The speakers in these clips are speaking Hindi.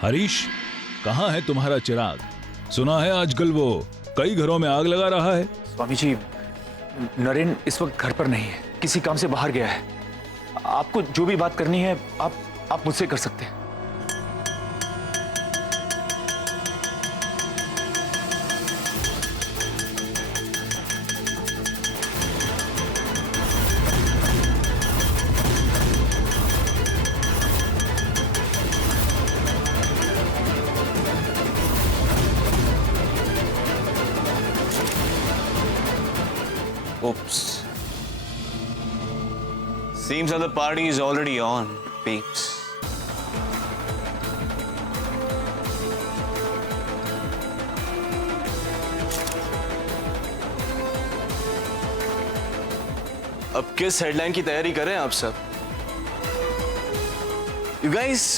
हरीश, कहाँ है तुम्हारा चिराग? सुना है आजकल वो कई घरों में आग लगा रहा है। स्वामी जी, नरेन इस वक्त घर पर नहीं है, किसी काम से बाहर गया है। आपको जो भी बात करनी है आप मुझसे कर सकते हैं। Oops. Seems that the party is already on, peeps. अब किस हेडलाइन की तैयारी कर रहे हैं आप सब? You guys,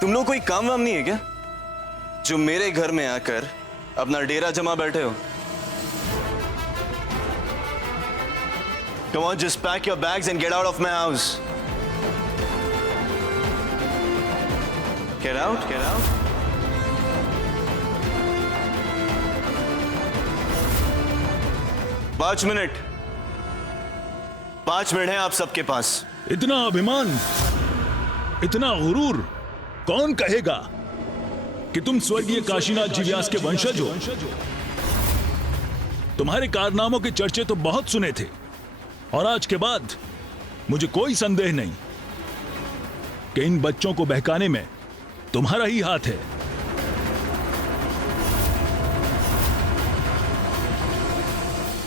तुम लोग कोई काम वाम नहीं है क्या, जो मेरे घर में आकर अपना डेरा जमा बैठे हो? Come on, just pack your bags and get out of my house. Get out, get out. पांच मिनट है आप सबके पास। इतना अभिमान, इतना गुरूर, कौन कहेगा कि तुम स्वर्गीय काशीनाथ जी व्यास के वंशज हो? तुम्हारे कारनामों के चर्चे तो बहुत सुने थे, और आज के बाद मुझे कोई संदेह नहीं कि इन बच्चों को बहकाने में तुम्हारा ही हाथ है।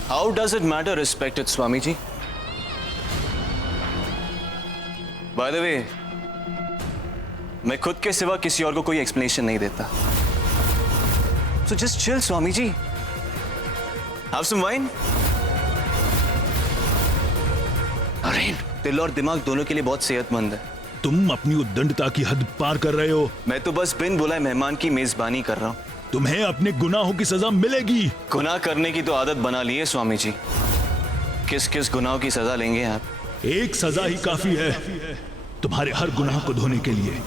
How does it matter, respected Swami ji? By the way, मैं खुद के सिवा किसी और को कोई एक्सप्लेनेशन नहीं देता। So just chill, Swami ji. Have some wine. Naren, दिल और दिमाग दोनों के लिए बहुत सेहतमंद है। तुम अपनी उद्दंडता की हद पार कर रहे हो। मैं तो बस बिन बुलाए मेहमान की मेजबानी कर रहा हूँ। तुम्हें अपने गुनाहों की सजा मिलेगी। गुनाह करने की तो आदत बना ली है स्वामी जी। किस किस गुनाहों की सजा लेंगे आप? एक सजा ही काफी है तुम्हारे हर गुनाह को धोने के लिए।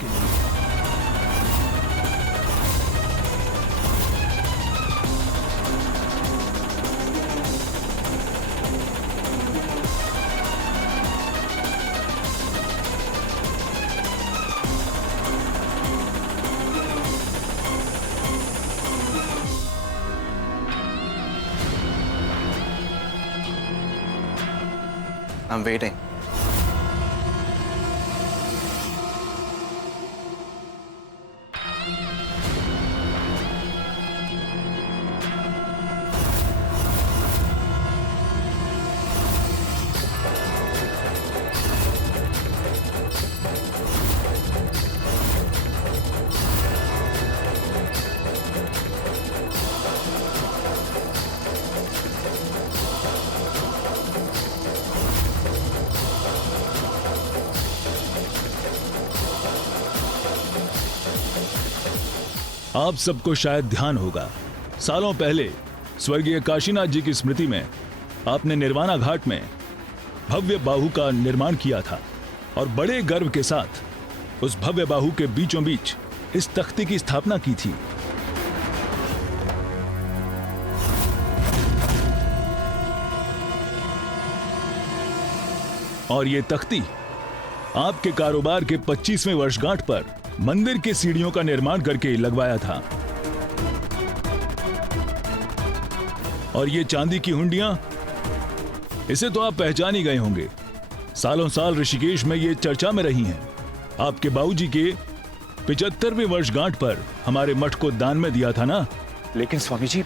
I'm waiting. आप सबको शायद ध्यान होगा, सालों पहले स्वर्गीय काशीनाथ जी की स्मृति में आपने निर्वाणा घाट में भव्य बाहु का निर्माण किया था, और बड़े गर्व के साथ उस भव्य बाहु के बीचों बीच इस तख्ती की स्थापना की थी। और ये तख्ती आपके कारोबार के 25वें वर्षगांठ पर मंदिर के सीढ़ियों का निर्माण करके लगवाया था। और ये चांदी की हुंडियां, इसे तो आप पहचान ही गए होंगे। सालों साल ऋषिकेश में ये चर्चा में रही हैं। आपके बाबूजी के 75वें वर्षगांठ पर हमारे मठ को दान में दिया था ना। लेकिन स्वामी जी,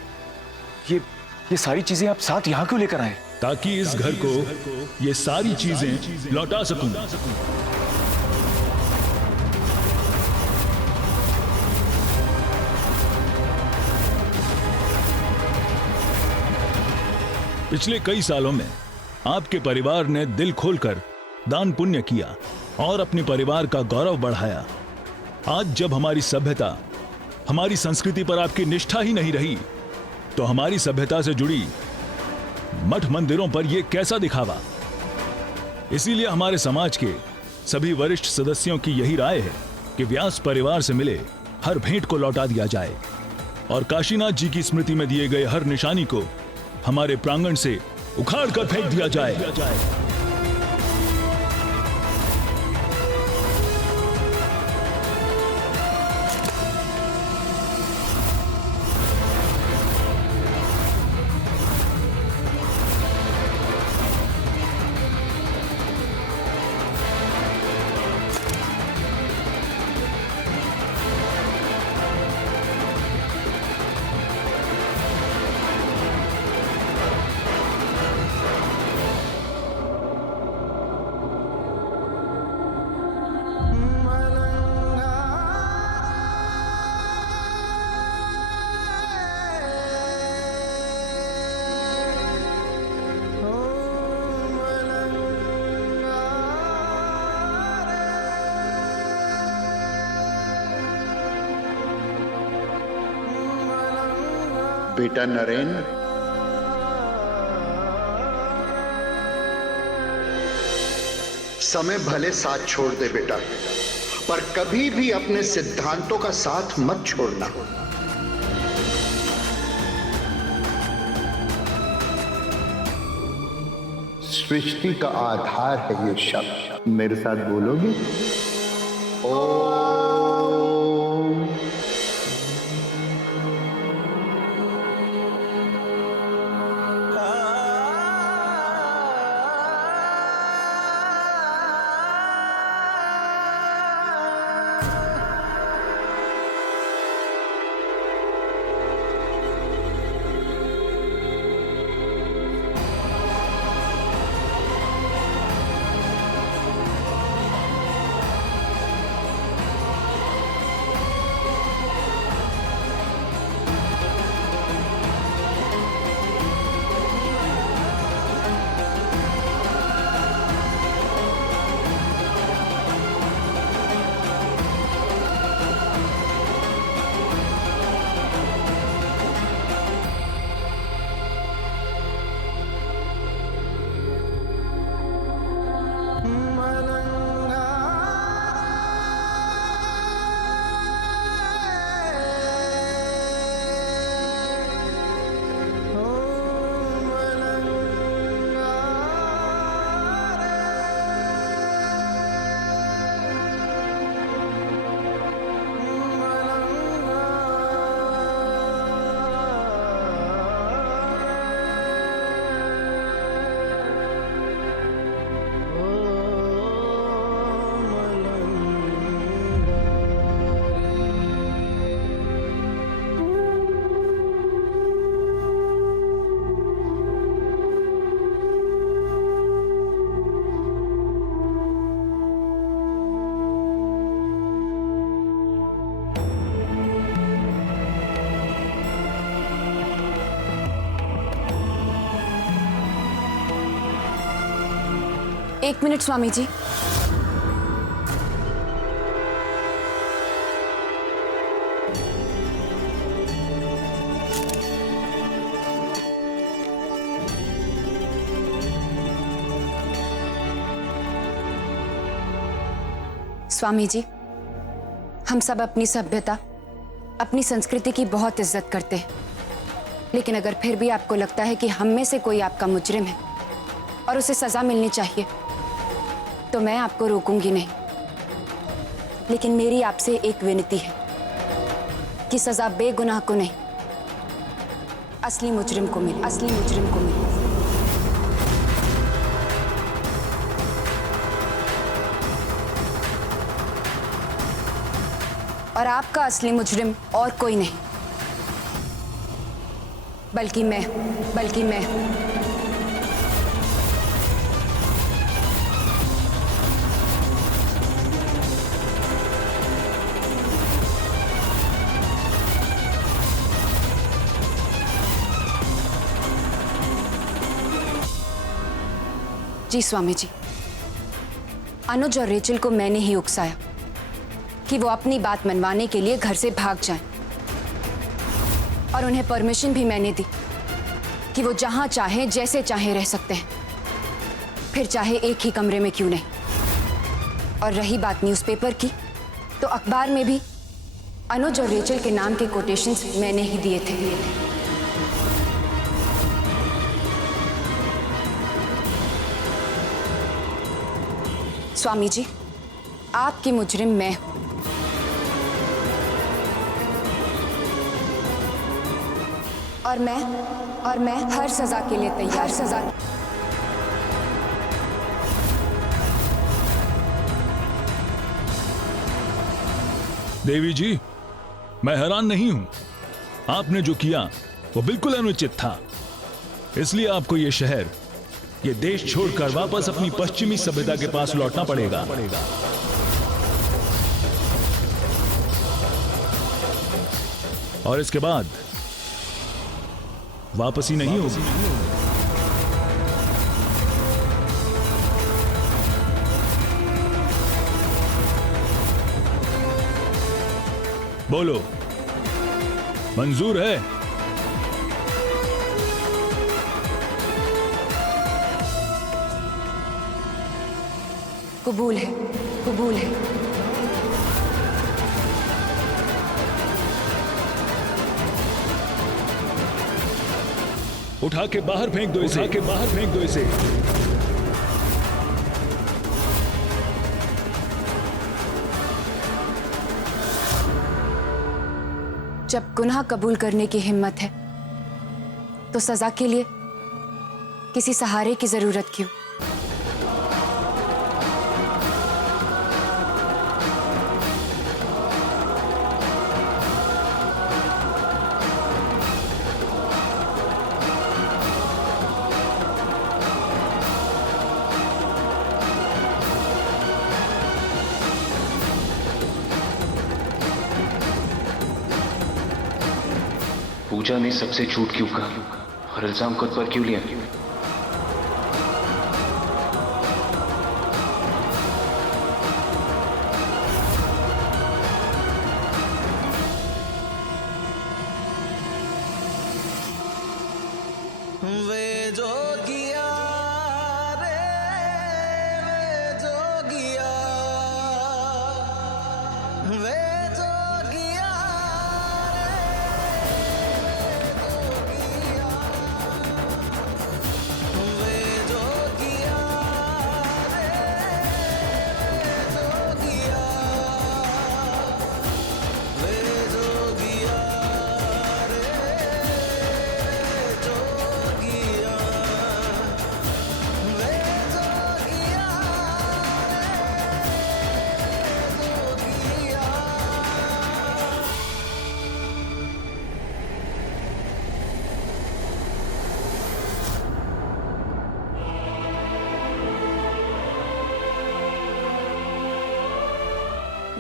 ये सारी चीजें आप साथ यहाँ क्यों लेकर आए? ताकि इस घर को ये सारी चीजें लौटा सकूं। पिछले कई सालों में आपके परिवार ने दिल खोलकर दान पुण्य किया और अपने परिवार का गौरव बढ़ाया। आज जब हमारी सभ्यता, हमारी संस्कृति पर आपकी निष्ठा ही नहीं रही, तो हमारी सभ्यता से जुड़ी मठ मंदिरों पर यह कैसा दिखावा। इसीलिए हमारे समाज के सभी वरिष्ठ सदस्यों की यही राय है कि व्यास परिवार से मिले हर भेंट को लौटा दिया जाए और काशीनाथ जी की स्मृति में दिए गए हर निशानी को हमारे प्रांगण से उखाड़ कर फेंक दिया जाए। बेटा नरेन, समय भले साथ छोड़ दे बेटा, पर कभी भी अपने सिद्धांतों का साथ मत छोड़ना। सृष्टि का आधार है ये शब्द। मेरे साथ बोलोगे? ओम। एक मिनट स्वामी जी। स्वामी जी, हम सब अपनी सभ्यता, अपनी संस्कृति की बहुत इज्जत करते हैं, लेकिन अगर फिर भी आपको लगता है कि हम में से कोई आपका मुजरिम है और उसे सजा मिलनी चाहिए, तो मैं आपको रोकूंगी नहीं। लेकिन मेरी आपसे एक विनती है कि सजा बेगुनाह को नहीं, असली मुजरिम को मिले, असली मुजरिम को मिले। और आपका असली मुजरिम और कोई नहीं, बल्कि मैं हूं। जी स्वामी जी, अनुज और रेचल को मैंने ही उकसाया कि वो अपनी बात मनवाने के लिए घर से भाग जाएं, और उन्हें परमिशन भी मैंने दी कि वो जहां चाहे जैसे चाहे रह सकते हैं, फिर चाहे एक ही कमरे में क्यों नहीं। और रही बात न्यूज़पेपर की, तो अखबार में भी अनुज और रेचल के नाम के कोटेशंस मैंने ही दिए थे। स्वामी जी, आपकी मुजरिम मैं हूं। और मैं हर सजा के लिए तैयार। सजा देवी जी, मैं हैरान नहीं हूं। आपने जो किया वो बिल्कुल अनुचित था। इसलिए आपको ये शहर, ये देश छोड़कर वापस अपनी पश्चिमी सभ्यता के पास लौटना पड़ेगा। और इसके बाद वापसी नहीं होगी। बोलो, मंजूर है? कबूल है, कबूल है। उठा के बाहर फेंक दो इसे, उठा के बाहर फेंक दो इसे। जब गुनाह कबूल करने की हिम्मत है तो सजा के लिए किसी सहारे की जरूरत क्यों? पूजा ने सबसे झूठ क्यों कहा और इल्जाम खुद पर क्यों लिया? वे जोगिया रे, वे जोगिया, वे जोगिया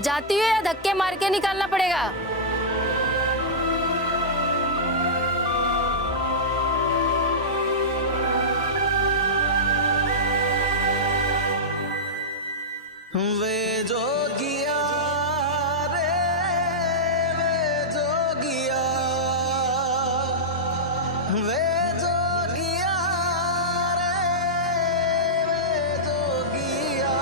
जाती हो या धक्के मार के निकालना पड़ेगा? वे जोगिया रे, वे जोगिया, वे जोगिया रे, वे जोगिया।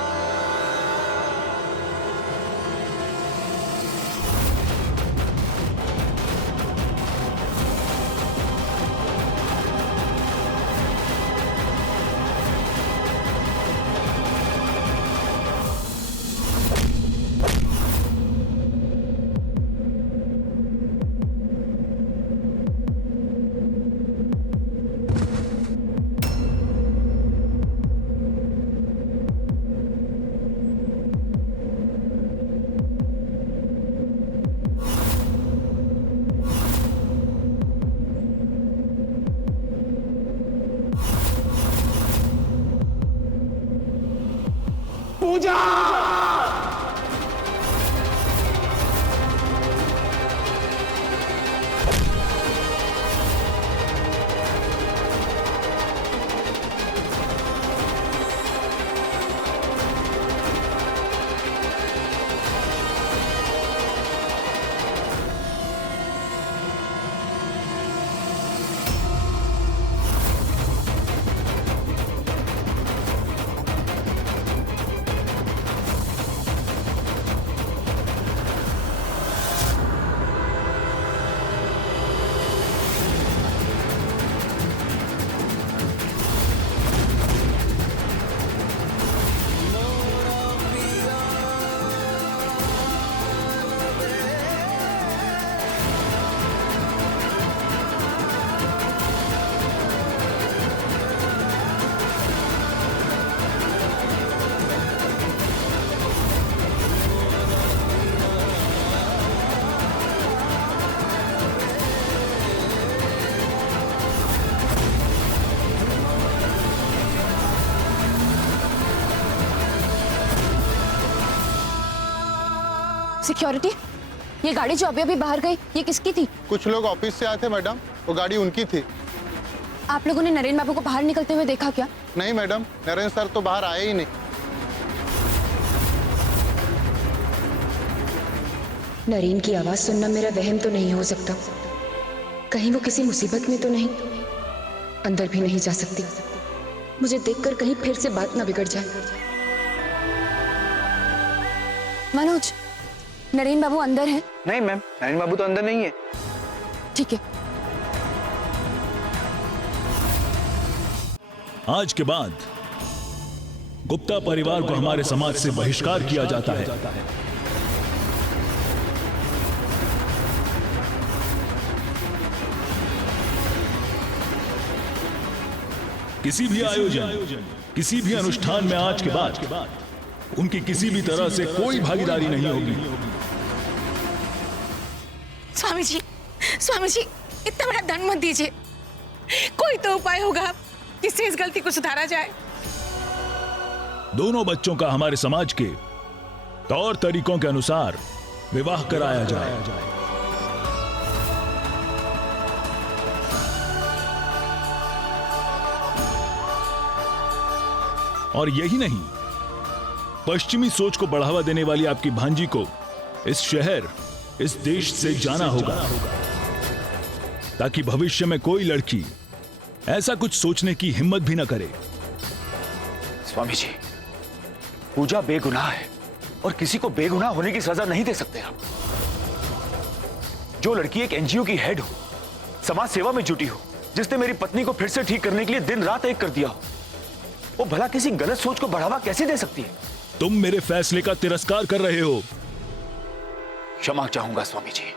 सिक्योरिटी, ये गाड़ी जो अभी अभी बाहर गई, ये किसकी थी? कुछ लोग ऑफिस से आए थे मैडम, वो गाड़ी उनकी थी। आप लोगों ने नरेन बाबू को बाहर निकलते हुए देखा क्या? नहीं मैडम, नरेंद्र सर तो बाहर आए ही नहीं। नरेन की आवाज सुनना मेरा वहम तो नहीं हो सकता। कहीं वो किसी मुसीबत में तो नहीं? अंदर भी नहीं जा सकती, मुझे देखकर कहीं फिर से बात ना बिगड़ जाए। मनोज, नरेन बाबू अंदर है? नहीं मैम, नरेन बाबू तो अंदर नहीं है। ठीक है। आज के बाद गुप्ता परिवार को हमारे समाज से बहिष्कार किया जाता है। किसी भी आयोजन, किसी भी अनुष्ठान में आज के बाद उनकी किसी भी तरह से कोई भागीदारी नहीं होगी। स्वामी जी, इतना बड़ा दंड मत दीजिए। कोई तो उपाय होगा जिससे इस गलती को सुधारा जाए। दोनों बच्चों का हमारे समाज के तौर तरीकों के अनुसार विवाह कराया जाए। और यही नहीं, पश्चिमी सोच को बढ़ावा देने वाली आपकी भांजी को इस शहर, इस देश से जाना होगा, ताकि भविष्य में कोई लड़की ऐसा कुछ सोचने की हिम्मत भी न करे। स्वामी जी, पूजा बेगुनाह है और किसी को बेगुनाह होने की सजा नहीं दे सकते आप। जो लड़की एक एनजीओ की हेड हो, समाज सेवा में जुटी हो, जिसने मेरी पत्नी को फिर से ठीक करने के लिए दिन रात एक कर दिया हो, वो भला किसी गलत सोच को बढ़ावा कैसे दे सकती है? तुम मेरे फैसले का तिरस्कार कर रहे हो। क्षमा चाहूंगा स्वामी जी,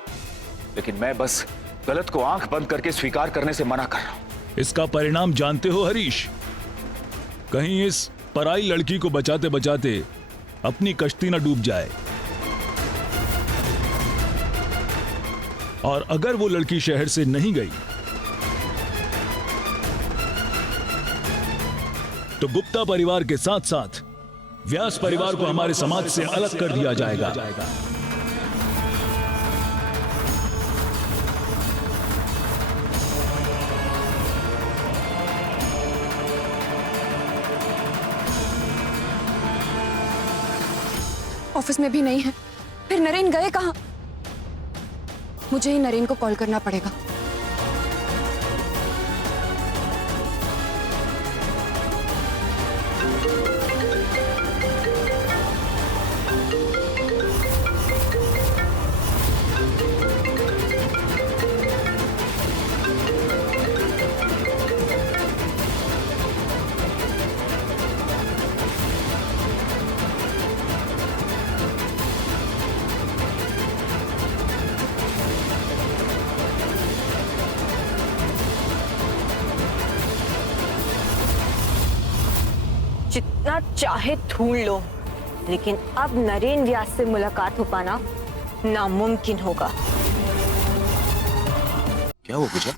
लेकिन मैं बस गलत को आंख बंद करके स्वीकार करने से मना कर रहा हूं। इसका परिणाम जानते हो हरीश? कहीं इस पराई लड़की को बचाते बचाते अपनी कश्ती न डूब जाए। और अगर वो लड़की शहर से नहीं गई तो गुप्ता परिवार के साथ साथ व्यास परिवार को हमारे समाज से अलग कर दिया जाएगा। ऑफिस में भी नहीं है, फिर नरेन गए कहां? मुझे ही नरेन को कॉल करना पड़ेगा। जितना चाहे ढूंढ लो, लेकिन अब नरेन व्यास से मुलाकात हो पाना नामुमकिन होगा। क्या हुआ पूजा?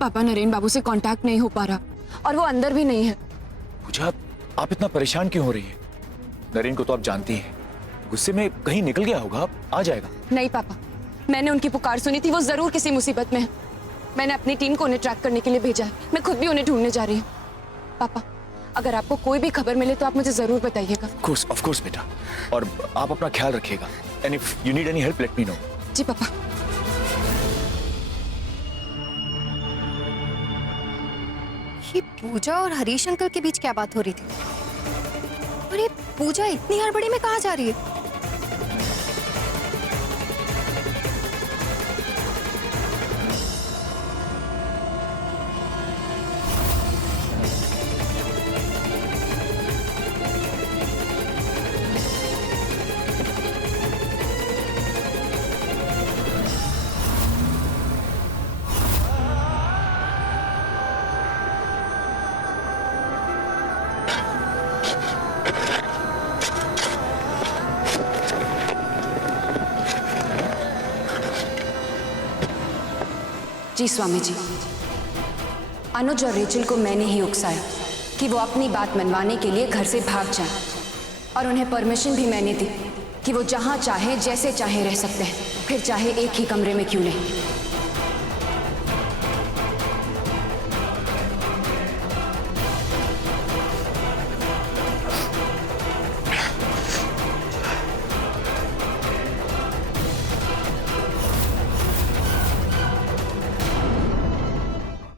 पापा, नरेन बाबू से कांटेक्ट नहीं हो पा रहा और वो अंदर भी नहीं है। पूजा, आप इतना परेशान क्यों हो रही है? नरेन को तो आप जानती हैं, गुस्से में कहीं निकल गया होगा, आ जाएगा। नहीं पापा, मैंने उनकी पुकार सुनी थी, वो जरूर किसी मुसीबत में है। मैंने अपनी टीम को उन्हें ट्रैक करने के लिए भेजा है, मैं खुद भी उन्हें ढूंढने जा रही हूँ। पापा, अगर आपको कोई भी खबर मिले तो आप मुझे जरूर बताइएगा। ऑफ कोर्स बेटा, और आप अपना ख्याल रखिएगा। And if you need any help let me know. जी पापा। ये पूजा और हरीश अंकल के बीच क्या बात हो रही थी? और ये पूजा इतनी हड़बड़ी में कहाँ जा रही है? जी स्वामी जी, अनुज और रेचल को मैंने ही उकसाया कि वो अपनी बात मनवाने के लिए घर से भाग जाएं, और उन्हें परमिशन भी मैंने दी कि वो जहां चाहे जैसे चाहे रह सकते हैं, फिर चाहे एक ही कमरे में क्यों नहीं।